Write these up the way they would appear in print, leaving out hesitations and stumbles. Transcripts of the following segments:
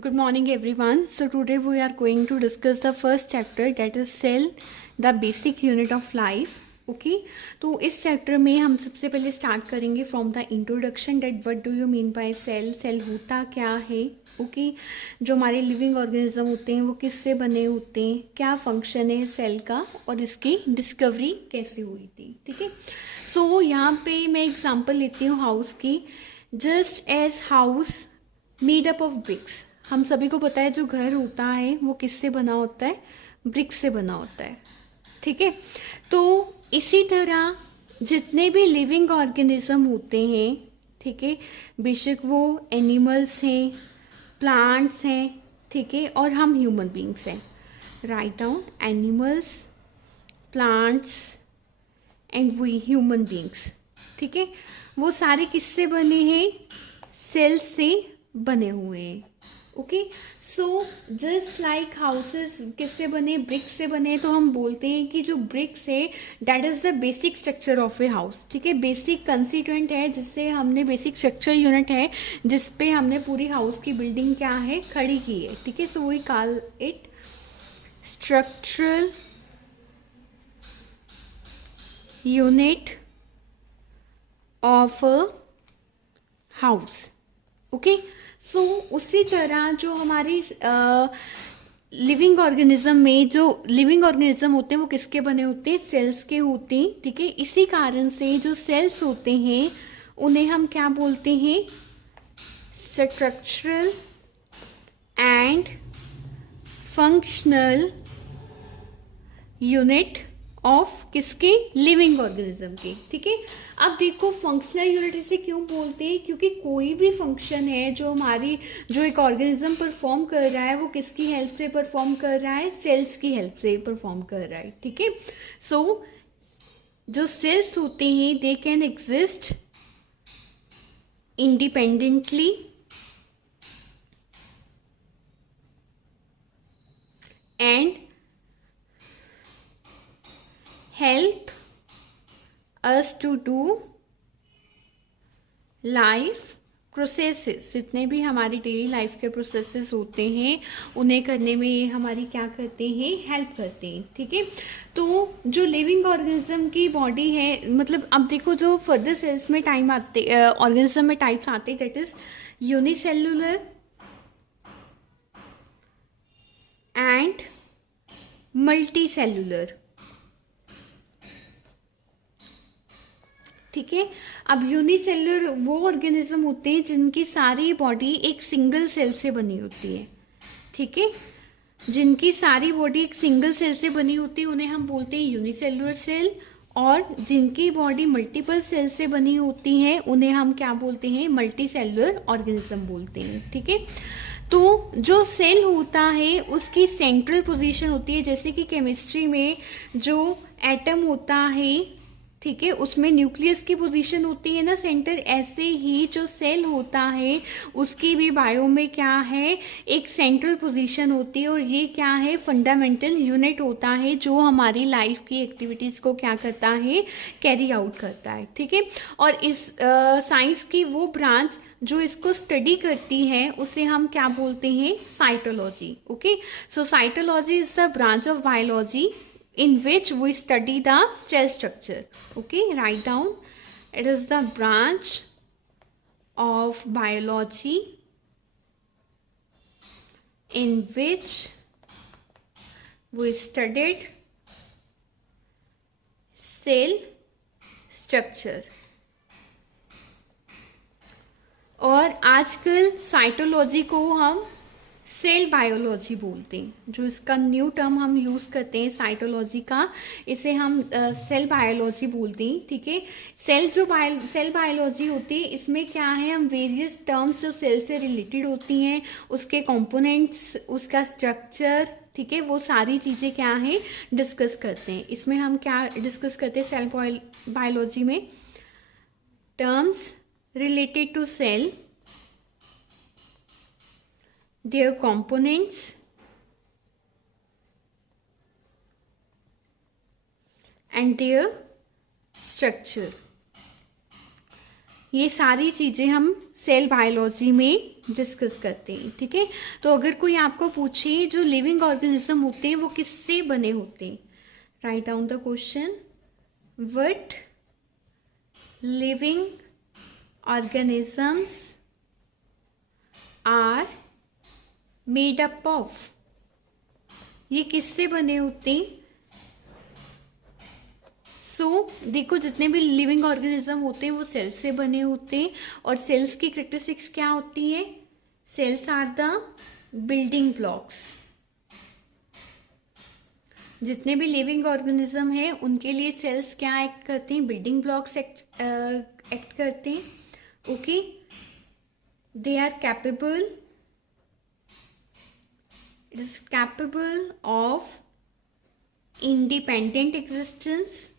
Good morning, everyone. So, today we are going to discuss the first chapter, that is cell, the basic unit of life. Okay तो इस chapter में हम सबसे पहले start करेंगे from the introduction, that what do you mean by cell, cell होता क्या है. ओके जो हमारे लिविंग ऑर्गेनिज्म होते हैं वो किससे बने होते हैं, क्या फंक्शन है सेल का, और इसकी डिस्कवरी कैसे हुई थी. ठीक है, सो यहाँ पे मैं एग्जांपल लेती हूँ हाउस की. Just as house made up of bricks, हम सभी को पता है जो घर होता है वो किससे बना होता है, ब्रिक्स से बना होता है. ठीक है, तो इसी तरह जितने भी लिविंग ऑर्गेनिज्म होते हैं, ठीक है, बेशक वो एनिमल्स हैं, प्लांट्स हैं, ठीक है, और हम ह्यूमन बींग्स हैं. Write down animals, plants and we human beings. ठीक है, वो सारे किससे बने हैं, सेल्स से बने हुए हैं. Okay so just like houses किससे बने, ब्रिक्स से बने, तो हम बोलते हैं कि जो ब्रिक्स है that is the basic structure of a house. ठीक है, बेसिक कंस्टिट्यूएंट है जिससे हमने, बेसिक स्ट्रक्चर यूनिट है जिसपे हमने पूरी हाउस की बिल्डिंग क्या है खड़ी की है. ठीक है, so we call it structural unit of a house. Okay so उसी तरह जो हमारी लिविंग ऑर्गेनिज्म में, जो लिविंग ऑर्गेनिज्म होते हैं वो किसके बने होते हैं, सेल्स के होते हैं. ठीक है, इसी कारण से जो सेल्स होते हैं उन्हें हम क्या बोलते हैं, structural and functional unit of किसके, लिविंग ऑर्गेनिज्म के. ठीक है, अब देखो फंक्शनल यूनिट इसे क्यों बोलते हैं, क्योंकि कोई भी फंक्शन है जो हमारी, जो एक ऑर्गेनिज्म परफॉर्म कर रहा है वो किसकी हेल्प से परफॉर्म कर रहा है, सेल्स की हेल्प से परफॉर्म कर रहा है. ठीक है, सो जो सेल्स होते हैं they can exist independently and help us to do life processes. जितने भी हमारी डेली लाइफ के प्रोसेसेस होते हैं उन्हें करने में ये हमारी क्या करते हैं, हेल्प करते हैं. ठीक है, तो जो लिविंग ऑर्गेनिज्म की बॉडी है, मतलब अब देखो जो फर्दर सेल्स में टाइम आते, ऑर्गेनिज्म में टाइप्स आते हैं, that is unicellular and multi cellular. ठीक है, अब यूनिसेलुलर वो ऑर्गेनिज्म होते हैं जिनकी सारी बॉडी एक सिंगल सेल से बनी होती है. ठीक है, जिनकी सारी बॉडी एक सिंगल सेल से बनी होती है उन्हें हम बोलते हैं यूनिसेलुलर सेल, और जिनकी बॉडी मल्टीपल सेल से बनी होती है उन्हें हम क्या बोलते हैं, मल्टी सेलुलर ऑर्गेनिज्म बोलते हैं. ठीक है, तो जो सेल होता है उसकी सेंट्रल पोजीशन होती है, जैसे कि केमिस्ट्री में जो एटम होता है, ठीक है, उसमें न्यूक्लियस की पोजीशन होती है ना सेंटर, ऐसे ही जो सेल होता है उसकी भी बायो में क्या है, एक सेंट्रल पोजीशन होती है, और ये क्या है, फंडामेंटल यूनिट होता है जो हमारी लाइफ की एक्टिविटीज़ को क्या करता है, कैरी आउट करता है. ठीक है, और इस साइंस की वो ब्रांच जो इसको स्टडी करती है उसे हम क्या बोलते हैं, cytology. Okay so cytology is the branch of biology in which we study the cell structure. Okay, write down, it is the branch of biology in which we studied cell structure. और आजकल cytology को हम cell biology बोलते हैं. जो इसका new term हम use करते हैं साइटोलॉजी का, इसे हम सेल बायोलॉजी बोलते हैं. ठीक है, सेल बायोलॉजी होती है, इसमें क्या है, हम वेरियस टर्म्स जो सेल से रिलेटेड होती हैं, उसके कंपोनेंट्स, उसका स्ट्रक्चर, ठीक है, वो सारी चीज़ें क्या है डिस्कस करते हैं. इसमें हम क्या डिस्कस करते हैं सेल बायोलॉजी में, terms related to cell, their components, and their structure. ये सारी चीज़ें हम सेल बायोलॉजी में डिस्कस करते हैं, ठीक है। तो अगर कोई आपको पूछे जो लिविंग ऑर्गेनिज्म होते हैं वो किससे बने होते हैं, write down the question, what living organisms are made up of, ये किससे बने होते हैं। देखो जितने भी लिविंग ऑर्गेनिज्म होते हैं वो सेल्स से बने होते हैं, और सेल्स की कैरेक्टरिस्टिक्स क्या होती है, cells are the building blocks. जितने भी लिविंग ऑर्गेनिज्म है उनके लिए सेल्स क्या एक्ट करते हैं, बिल्डिंग ब्लॉक्स एक्ट करते हैं। Okay, they are capable, it is capable of independent existence.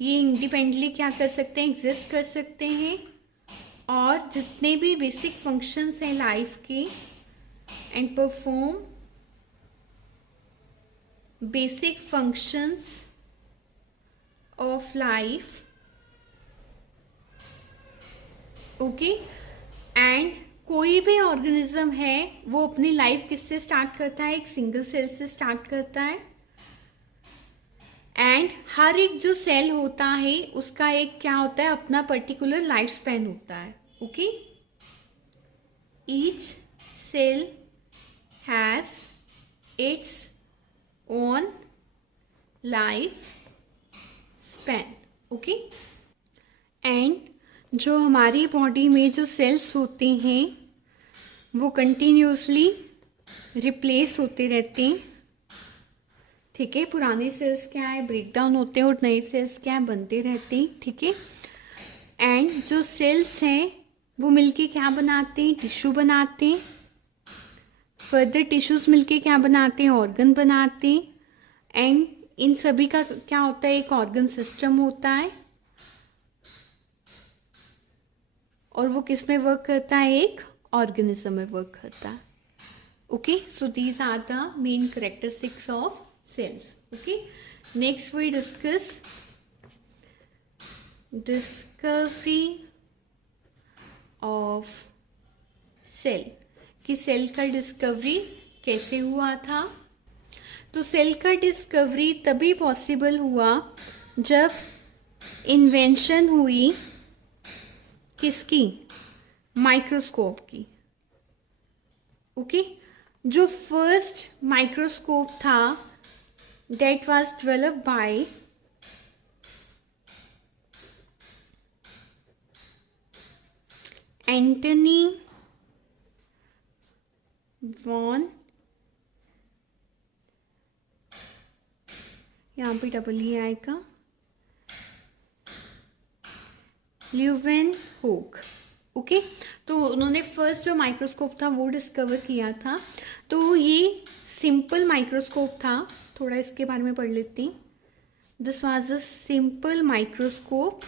ये इंडिपेंडेंटली क्या कर सकते हैं, एग्जिस्ट कर सकते हैं, और जितने भी बेसिक फंक्शंस हैं लाइफ के, and perform basic functions of life. Okay, and कोई भी ऑर्गेनिज्म है वो अपनी लाइफ किससे स्टार्ट करता है, एक सिंगल सेल से स्टार्ट करता है, एंड हर एक जो सेल होता है उसका एक क्या होता है, अपना पर्टिकुलर लाइफ स्पैन होता है। Okay, each cell has its own life span. Okay, and जो हमारी बॉडी में जो सेल्स होते हैं वो कंटिन्यूसली रिप्लेस होते रहते हैं, ठीक है। पुराने सेल्स क्या है, ब्रेक डाउन होते हैं, और नए सेल्स क्या है, बनते रहते हैं, ठीक है। एंड जो सेल्स हैं वो मिलके क्या बनाते हैं, टिश्यू बनाते हैं, फर्दर टिश्यूज मिलके क्या बनाते हैं, ऑर्गन बनाते हैं, एंड इन सभी का क्या होता है, एक ऑर्गन सिस्टम होता है, और वो किस में वर्क करता है, एक ऑर्गेनिज्म में वर्क करता है। Okay, so these are the main characteristics of cells. Okay, next we discuss discovery of cell, कि सेल का डिस्कवरी कैसे हुआ था। तो सेल का डिस्कवरी तभी पॉसिबल हुआ जब इन्वेंशन हुई किसकी, माइक्रोस्कोप की। ओके, जो फर्स्ट माइक्रोस्कोप था that was developed by Antony von, यहाँ पे डबल ई आएगा, ल्यूवेनहोक। ओके, तो उन्होंने फर्स्ट जो माइक्रोस्कोप था वो डिस्कवर किया था। तो ये सिंपल माइक्रोस्कोप था, थोड़ा इसके बारे में पढ़ लेते हैं। This was a simple microscope,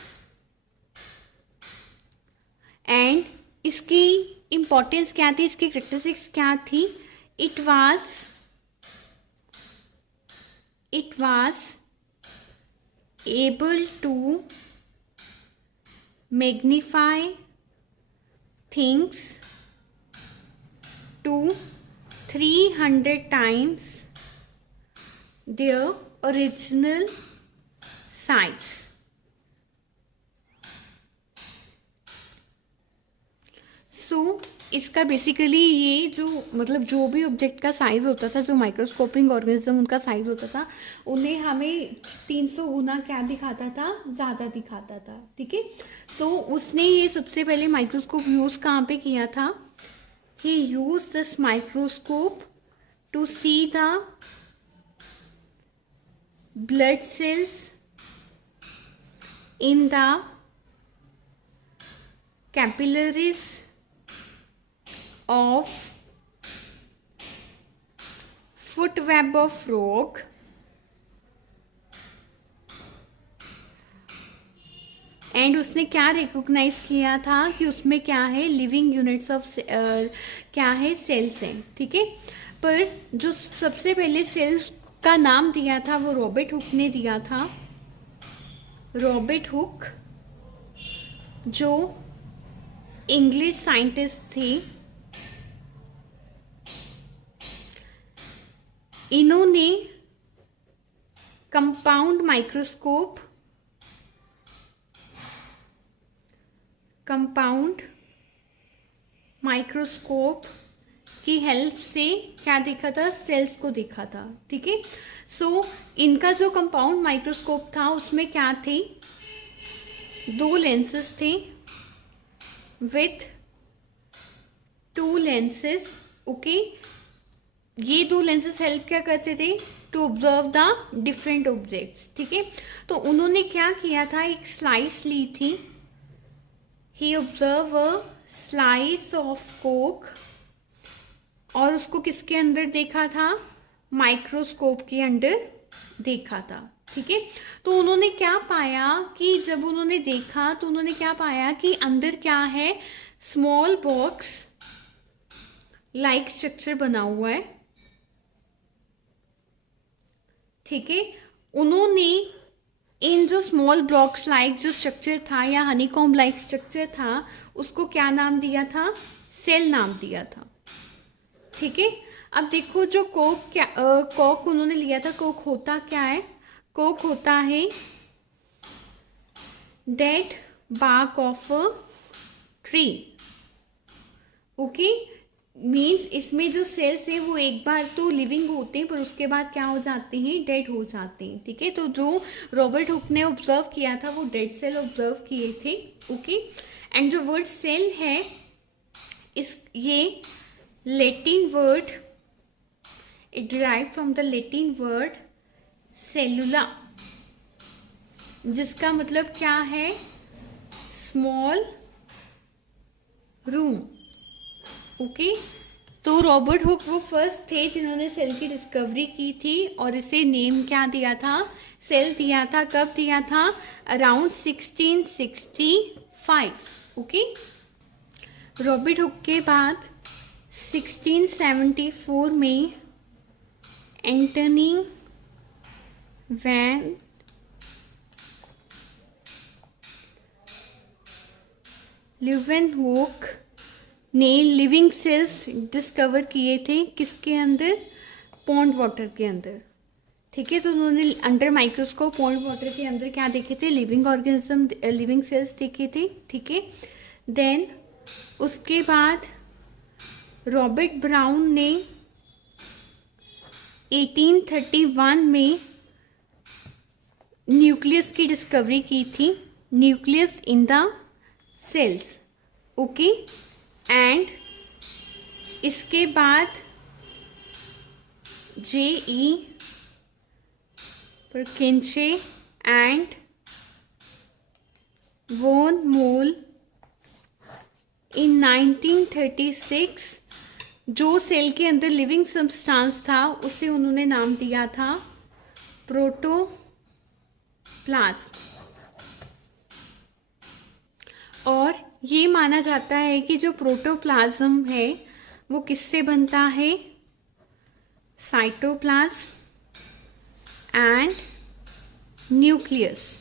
and इसकी इम्पोर्टेंस क्या थी, इसकी कैरेक्टरिस्टिक्स क्या थी, it was able to magnify things to 300 times their original size. So इसका बेसिकली ये जो मतलब जो भी ऑब्जेक्ट का साइज होता था, जो माइक्रोस्कोपिंग ऑर्गेनिज्म उनका साइज होता था, उन्हें हमें 300 गुना क्या दिखाता था, ज़्यादा दिखाता था, ठीक है। तो उसने ये सबसे पहले माइक्रोस्कोप यूज़ कहाँ पे किया था, he used this microscope to see the blood cells in the capillaries of foot web of frog, and उसने क्या रिकॉग्नाइज किया था कि उसमें क्या है, लिविंग यूनिट्स ऑफ क्या है, सेल्स हैं, ठीक है। पर जो सबसे पहले सेल्स का नाम दिया था वो रॉबर्ट हुक ने दिया था, रॉबर्ट हुक जो इंग्लिश साइंटिस्ट थे, इन्होंने कंपाउंड माइक्रोस्कोप की हेल्प से क्या देखा था, सेल्स को देखा था। ठीक है, सो इनका जो कंपाउंड माइक्रोस्कोप था उसमें क्या थे, 2 लेंसेज थे विथ 2 लेंसेज। ओके, ये 2 लेंसेज हेल्प क्या करते थे, to observe the different objects. ठीक है, तो उन्होंने क्या किया था, एक स्लाइस ली थी, he observe a slice of कोक, और उसको किसके अंदर देखा था, माइक्रोस्कोप के अंदर देखा था। ठीक है, तो उन्होंने क्या पाया कि जब उन्होंने देखा तो उन्होंने क्या पाया कि अंदर क्या है, स्मॉल बॉक्स लाइक स्ट्रक्चर बना हुआ है। ठीक है, उन्होंने इन जो स्मॉल ब्लॉक्स लाइक जो स्ट्रक्चर था या हनीकॉम्ब लाइक स्ट्रक्चर था, उसको क्या नाम दिया था, सेल नाम दिया था। ठीक है, अब देखो जो कोक उन्होंने लिया था, कोक होता क्या है, कोक होता है dead bark of a tree. Okay, means इसमें जो सेल्स हैं वो एक बार तो लिविंग होते हैं पर उसके बाद क्या हो जाते हैं, डेड हो जाते हैं। ठीक है, तो जो रॉबर्ट हुक ने ऑब्जर्व किया था वो डेड सेल ऑब्जर्व किए थे। ओके, एंड जो वर्ड सेल है, ये Latin word, it derive from the Latin word cellula, जिसका मतलब क्या है, स्मॉल रूम। ओके, तो रॉबर्ट हुक वो फर्स्ट थे जिन्होंने सेल की डिस्कवरी की थी और इसे नेम क्या दिया था, सेल दिया था। कब दिया था, अराउंड 1665। ओके, रॉबर्ट हुक के बाद 1674 में एंटनी वैन लीeuwenhoek ने लिविंग सेल्स डिस्कवर किए थे, किसके अंदर, पॉन्ड वाटर के अंदर। ठीक है, तो उन्होंने अंडर माइक्रोस्कोप पॉन्ड वाटर के अंदर क्या देखे थे, लिविंग ऑर्गेनिज्म, लिविंग सेल्स देखे थे। ठीक है, देन उसके बाद रॉबर्ट ब्राउन ने 1831 में न्यूक्लियस की डिस्कवरी की थी, nucleus in the cells. Okay, and इसके बाद J.E. परकिंसे एंड वॉन मोल इन 1936 जो सेल के अंदर लिविंग सब्सटेंस था उसे उन्होंने नाम दिया था प्रोटोप्लाज्म। और ये माना जाता है कि जो प्रोटोप्लाज्म है वो किससे बनता है, cytoplasm and nucleus.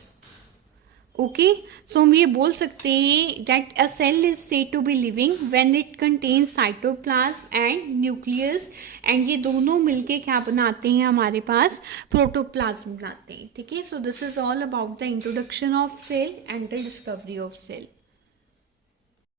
Okay, so हम ये बोल सकते हैं that a cell is said to be living when it contains cytoplasm and nucleus, and ये दोनों मिलके क्या बनाते हैं, हमारे पास प्रोटोप्लाज्म बनाते हैं। ठीक है, so this is all about the introduction of cell and the discovery of cell.